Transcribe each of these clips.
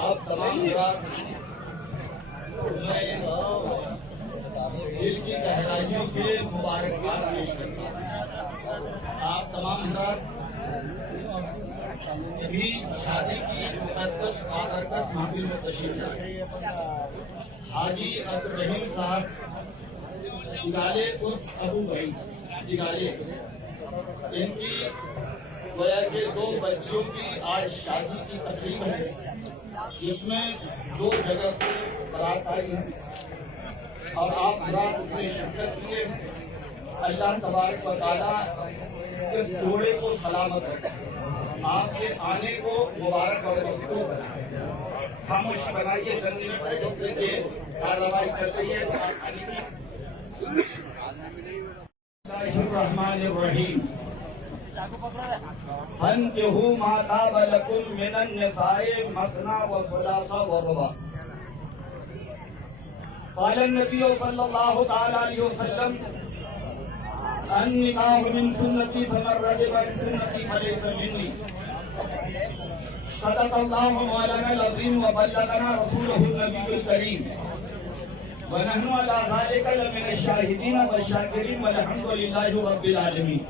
آپ تمام میں دل کی گہرائیوں سے مبارکباد پیش کرتا ہوں۔ آپ تمام حضرات ابھی شادی کی مقدس بابرکت محفل میں تشریف لائے۔ حاجی عبدالرحیم صاحب جگالے عرف ابو بھائی جگالے، ان کی گویا کہ 2 بچیوں کی آج شادی کی تقریب ہے، جس میں 2 جگہ سے بارات آئی ہے اور آپ حضرات اس میں شرکت کیے۔ اللہ تبارک و تعالیٰ اس جوڑے کو سلامت رکھے، آپ کے آنے کو مبارک اور مقبول بنائے۔ خاموش بنائیے، چلنے میں پڑے جو دیکھیے کارروائی چل رہی ہے۔ الرحمن الرحیم فانکحوا ما طاب لکم من النساء مثنی وثلاث ورباع۔ قال النبی صلی اللہ تعالی علیہ وسلم النکاح من سنتی فمن رغب عن سنتی فلیس منی۔ صدق اللہ مولانا العظیم وبلغنا رسولہ النبی الکریم ونحن علی ذلک لمن الشاہدین والشاکرین والحمد للہ رب العالمین۔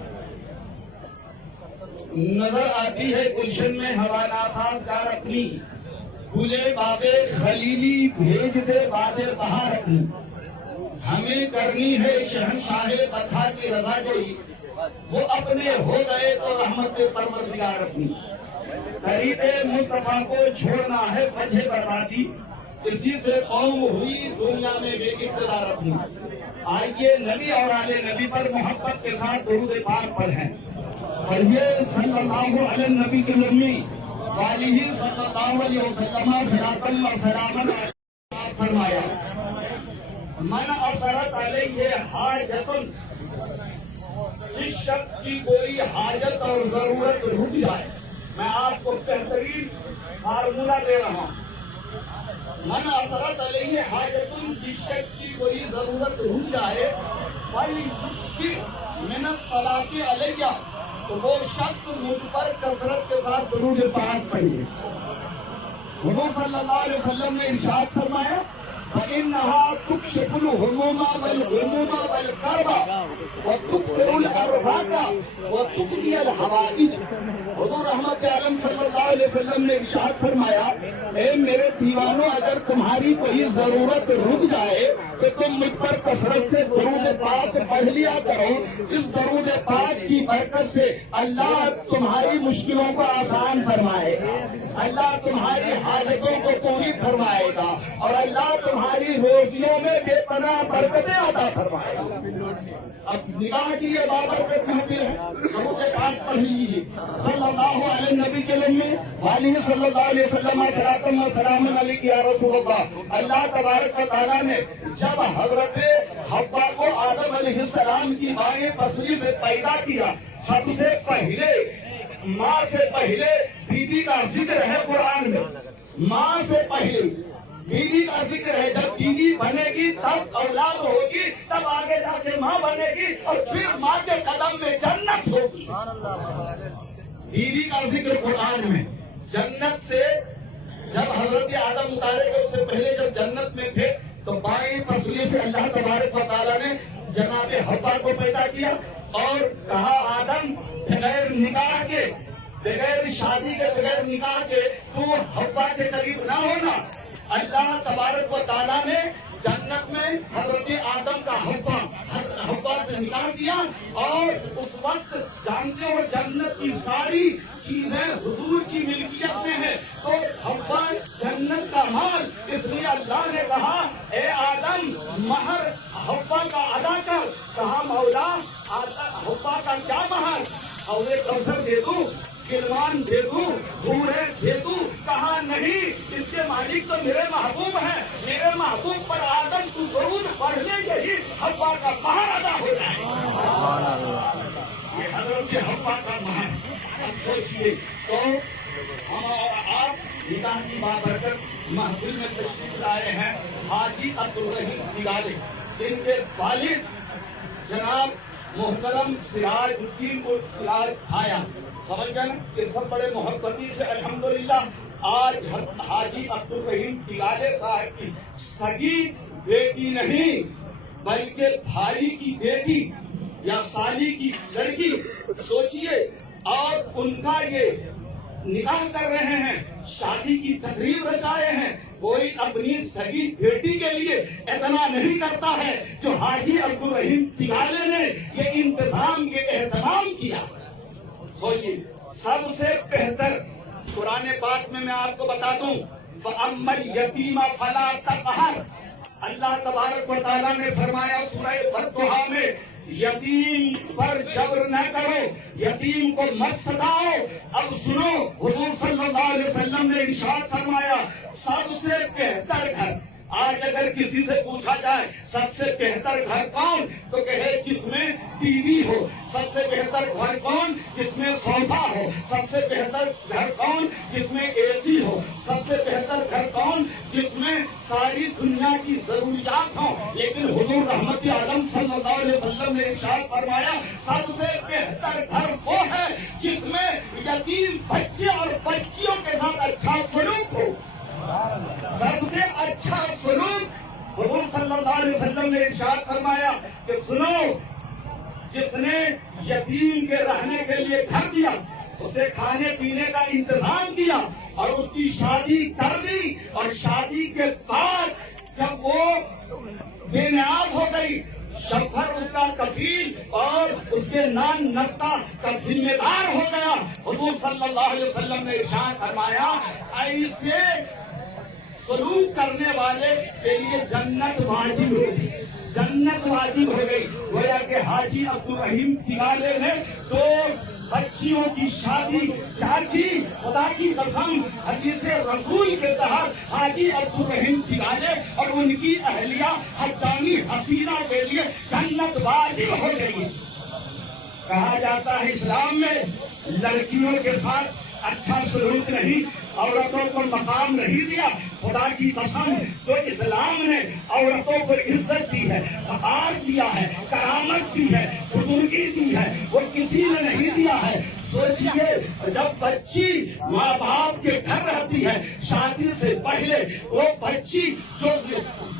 نظر آتی ہے گلشن میں ہوا ناساز کار اپنی، گلے باغ خلیلی بھیج دے باد بہار اپنی۔ ہمیں کرنی ہے شہنشاہ بطحا کی رضا جوئی، وہ اپنے ہو گئے تو رحمت پروردگار اپنی۔ طریق مصطفیٰ کو چھوڑنا ہے وجہ بربادی، اسی سے قوم ہوئی دنیا میں بے اقتدار اپنی۔ آئیے نبی اور آل نبی پر محبت کے ساتھ درود پاک پڑھیں۔ پڑھیے صلی اللہ علیہ نبی کے امی والہ صلی اللہ علیہ وسلم صلاۃ و سلام فرمایا من اثرت علیہ حاجت، جس شخص کی کوئی حاجت اور ضرورت رک جائے، میں آپ کو بہترین فارمولہ دے رہا ہوں، من اثرت علیہ حاجت، جس شخص کی کوئی ضرورت رک جائے، من الصلاۃ علیہ، تو وہ شخص مجھ پر کثرت کے ساتھ درود پاک پڑھیے۔ حضور صلی اللہ علیہ وسلم نے ارشاد فرمایا فَإِنَّهَا تُكْشِفُ الْهُمُومَ وَالْغُمُومَ وَالْكَرْبَ وَتُكْثِرُ الْأَرْزَاقَ وَتُقْضِي الْحَوَائِجَ۔ حضور رحمت عالم صلی اللہ علیہ وسلم نے ارشاد فرمایا اے میرے دیوانوں، اگر تمہاری کوئی ضرورت رک جائے تو تم مجھ پر کثرت سے درود پاک پڑھ لیا کرو۔ اس درود پاک کی برکت سے اللہ تمہاری مشکلوں کو آسان فرمائے گا، اللہ تمہاری حاجتوں کو پوری فرمائے گا، اور اللہ تمہاری روزیوں میں بے پناہ برکتیں عطا فرمائے گا۔ اب نکاح کی یہ بابرکت محفل ہے، درود پاک پڑھ لیجیے صلی اللہ علیہ نبی کے لمحے والہ صلی اللہ علیہ وسلم صلاۃ و سلام علیک یا رسول اللہ۔ اللہ تبارک و تعالیٰ نے جب حضرت حوا کو آدم علیہ السلام کی بائیں پسلی سے پیدا کیا، سب سے پہلے ماں سے پہلے بیوی کا ذکر ہے قرآن میں، ماں سے پہلے بیوی کا ذکر ہے۔ جب بیوی بنے گی تب اولاد ہوگی، تب آگے جا کے ماں بنے گی، اور پھر ماں کے قدم میں جنت ہوگی۔ بیوی کا ذکر قرآن میں۔ جنت سے جب حضرت آدم اتارے گئے، اس سے پہلے جب جنت میں تھے تو بائیں پسلی سے اللہ تبارک و تعالیٰ نے جناب حوا کو پیدا کیا اور کہا آدم بغیر نکاح کے، بغیر شادی کے، بغیر نکاح کے تو حوا کے قریب نہ ہونا۔ اللہ تبارک و تعالیٰ نے جنت میں حضرت آدم کا حوا سے نکاح کیا، اور اس وقت جانتے ہو جنت کی ساری چیزیں حضور کی ملکیت میں ہے، تو حوا جنت کا مال، اس لیے اللہ نے کہا اے آدم مہر حوا کا ادا کر۔ کہا مولا حوا کا کیا مہر؟ حوض کوثر دے دوں، کلوان دے دوں، حوریں دے دوں؟ کہا نہیں، اس کے مالک تو میرے محبوب ہیں، میرے محبوب پر آدم تو درود پڑھ لے، یہی حوا کا مہر ادا ہو جائے۔ یہ حضرت حوا کا مہر۔ اب سوچئے تو ہم اور آپ نکاح کی بابرکت محفل میں تشریف لائے ہیں حاجی عبدالرحیم نگالے، ان کے والد جناب محترم سراج الدین کو سراج آیا، समझ गए ना। ये सब बड़े मोहब्बती से अल्हम्दुलिल्लाह आज हाजी अब्दुल रहीम तिगाले साहब की सगी बेटी नहीं बल्कि भाई की बेटी या साली की लड़की सोचिए, और उनका ये निकाह कर रहे हैं, शादी की तकरीब रचाए हैं। कोई अपनी सगी बेटी के लिए इतना नहीं करता है जो हाजी अब्दुल रहीम तिगाले ने ये इंतजाम, ये एहतमाम किया। सोचिए, सबसे बेहतर कुरान पाक में मैं आपको बता दूं, फअम्मल यतीमा फला तक़हर, अल्लाह तबारक व तआला ने फरमाया सूरह फतहा में, यतीम पर जबर न करो, यतीम को मत सताओ। अब सुनो, हुजूर सल्लल्लाहु अलैहि वसल्लम ने इरशाद फरमाया, सबसे बेहतर घर, आज अगर किसी से पूछा जाए सबसे बेहतर घर कौन, तो कहे जिसमें टीवी हो। सबसे बेहतर घर कौन, जिसमें सोफा हो। सबसे बेहतर घर कौन, जिसमें एसी हो। सबसे बेहतर घर कौन, जिसमें सारी दुनिया की जरूरियात हो। लेकिन हुजूर रहमत आलम सल्लल्लाहु अलैहि वसल्लम ने इरशाद फरमाया, सबसे बेहतर घर वो है जिसमें यतीम बच्चे और बच्चियों के साथ अच्छा सलूक हो। सबसे अच्छा सलूक हुजूर सल्लल्लाहु अलैहि वसल्लम ने इरशाद फरमाया कि सुनो, जिसने यतीम के रहने के लिए घर दिया, उसे खाने पीने का इंतजाम किया और उसकी शादी कर दी, और शादी के बाद जब वो बेनियाज हो गई, शब्बर उसका कफील और उसके नान नफ्ता का जिम्मेदार हो गया, हुजूर सल्लल्लाहु अलैहि वसल्लम ने इरशाद फरमाया, ऐसे सलूक करने वाले के लिए जन्नत वाजिब हो गई। जन्नत वाजिब हो गई। गोया कि हाजी अब्दुल रहीम तिगाले ने तो बच्चियों की शादी क्या की, खुदा की कसम, हदीस रसूल के तहत हाजी अब्दुल रहीम तिगाले और उनकी अहलिया हजानी हसीना के लिए जन्नत वाजिब हो गई। कहा जाता है इस्लाम में लड़कियों के साथ अच्छा सलूक नहीं, औरतों को मकाम नहीं दिया। खुदा की कसम, जो इस्लाम ने औरतों को इज्जत दी है, वक़ार दिया है, करामत दी है, बुजुर्गी दी है, वो किसी ने नहीं दिया है। सोचिए, जब बच्ची माँ बाप के घर रहती है, शादी से पहले वो बच्ची जो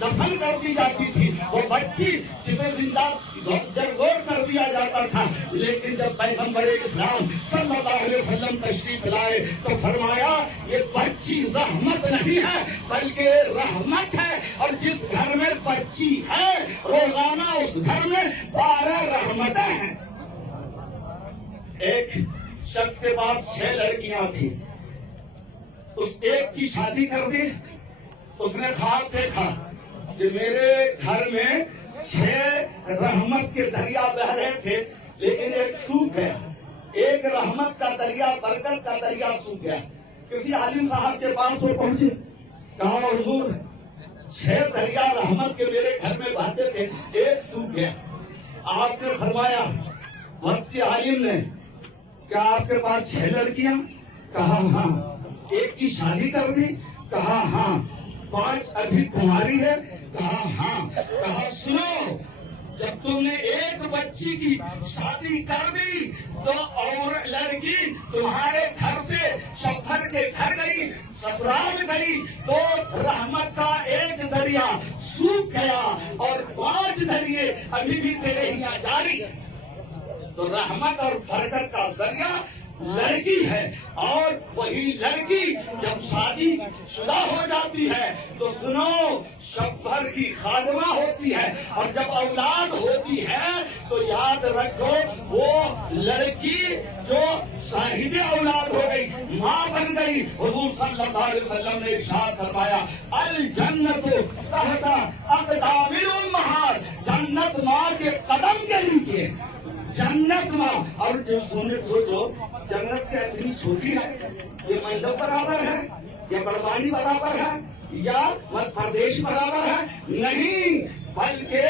दफन कर दी जाती थी, वो बच्ची जिसे जिंदा जरगोर कर दिया जाता था। लेकिन जब पैगंबर इस्लाम सल्लल्लाहु अलैहि वसल्लम तशरीफ लाए तो फरमाया, ये बच्ची रहमत नहीं है बल्कि रहमत है, और जिस घर में बच्ची है रोजाना उस घर में 12 रहमतें हैं। एक शख्स के पास 6 लड़कियां थी, उस एक की शादी कर दी। उसने ख्वाब देखा कि मेरे घर में 6 रहमत के दरिया बह रहे थे, लेकिन एक सूख गया। एक रहमत का दरिया, बरकत का दरिया सूख गया। किसी आलिम साहब के पास वो पहुंचे, कहा हुजूर 6 दरिया रहमत के मेरे घर में बहते थे, एक सूख गया। आपने फरमाया, वक्त के आलिम ने, क्या आपके पास 6 लड़कियां? कहा हाँ। एक की शादी कर दी? कहा हाँ। 5 अभी कुंवारी है? कहा हाँ। कहा सुनो, जब तुमने एक बच्ची की शादी कर दी तो और लड़की तुम्हारे घर से शब्बर के घर गई, ससुराल गई, तो रहमत का एक दरिया सूख गया और 5 दरिये अभी भी तेरे यहाँ जारी है। तो रहमत और बरकत का जरिया लड़की है, और वही लड़की जब शादी शुदा हो जाती है तो सुनो, शब्बर की खादमा होती है, और जब औलाद होती है तो याद रखो वो लड़की जो साहिब औलाद हो गई, माँ बन गई। हुजूर सल्लल्लाहु अलैहि वसल्लम ने इरशाद फरमाया, अल जन्नतु तहता अक़दामिल उम्महात, जन्नत माँ के कदम के नीचे। जन्नत माँ, और जो सोचो जन्नत से इतनी छोटी है, ये मंडप बराबर है या बड़वानी बराबर है या मध्य प्रदेश बराबर है? नहीं, बल्कि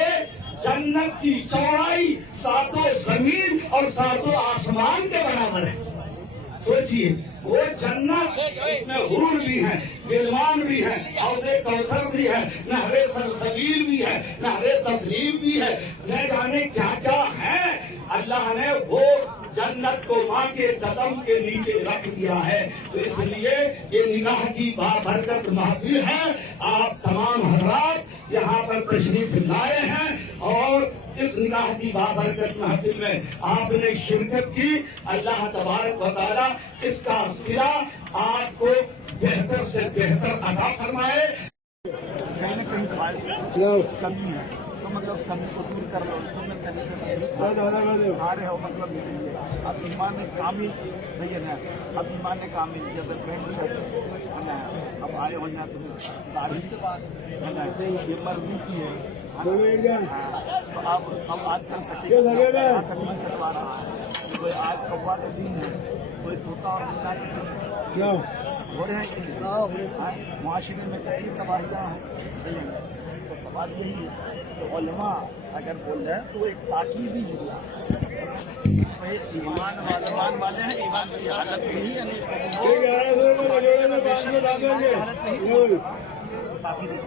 जन्नत की चौड़ाई 7 जमीन और 7 आसमान के बराबर है। सोचिए, वो जन्नत, इसमें हूर भी है, गिलमान भी है, हौज़े कौसर भी है, नहरे सलसबील भी है, नहरे तस्लीम भी है, न जाने क्या क्या है। अल्लाह ने वो जन्नत को माँ के कदम के नीचे रख दिया है। तो इसलिए ये निगाह की बाबरकत महफिल है। आप तमाम हजरात यहाँ पर तशरीफ लाए हैं और इस निगाह की बाबरकत महफिल में आपने शिरकत की। अल्लाह तबारक व तआला इसका सिला आपको बेहतर से बेहतर अता फरमाए। कहीं ना कहीं कमी है, तो मतलब उस कमी को दूर कर रहे हो, सुन्नत तरीके से आ रहे हो, मतलब मेरे लिए अब ईमान कामिल चाहिए ना। अब ईमान कामिल जैसे फ्रेंड है ना, अब आए हो ना तुम्हें दाढ़ी है ना, ये मर्जी की है। तो अब आजकल कटिंग कटवा रहा है, कोई आज कौवा कटिंग है, कोई तोता और मीना हो रहे हैं कि नहीं। मुआशरे में कितनी तबाहियाँ हैं। तो सवाल यही है तो उलमा अगर बोल रहे हैं तो एक ताकीदी ईमान वाले हैं, ईमान की हालत यही है नहीं, हालत नहीं ताकीदी।